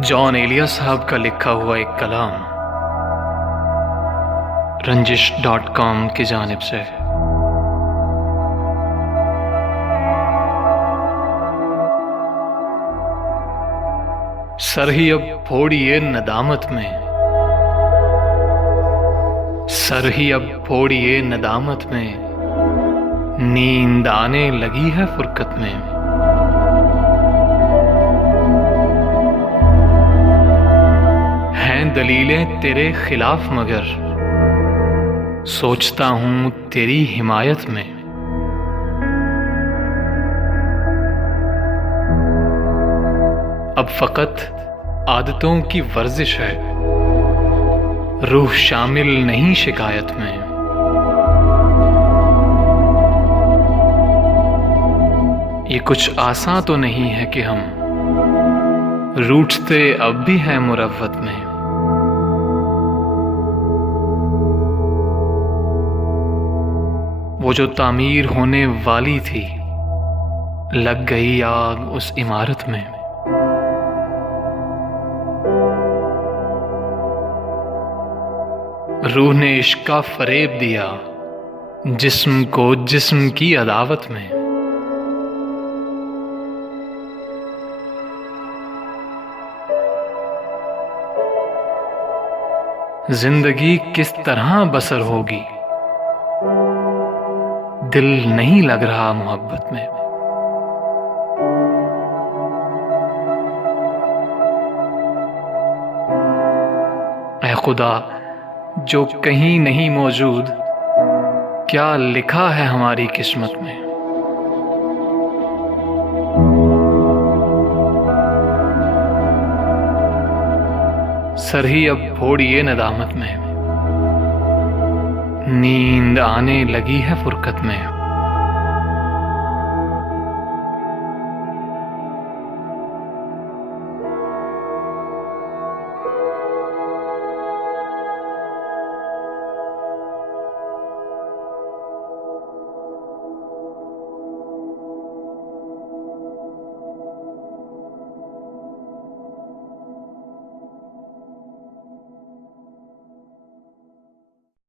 John Elia साहब का लिखा हुआ एक कलाम रंजिश.com की जानिब से। सर ही अब फोड़िए नदामत में, सर ही अब फोड़िए नदामत में, नींद आने लगी है फुरकत में। दलीलें तेरे खिलाफ मगर सोचता हूं तेरी हिमायत में। अब फकत आदतों की वर्जिश है, रूह शामिल नहीं शिकायत में। ये कुछ आसान तो नहीं है कि हम रूठते अब भी हैं मुरव्वत में। वो जो तामीर होने वाली थी, लग गई आग उस इमारत में। रूह ने इश्क का फरेब दिया जिस्म को जिस्म की अदावत में। जिंदगी किस तरह बसर होगी, दिल नहीं लग रहा मोहब्बत में। ऐ खुदा जो कहीं नहीं मौजूद, क्या लिखा है हमारी किस्मत में। सर ही अब फोड़िए नदामत में, नींद आने लगी है फुरकत में।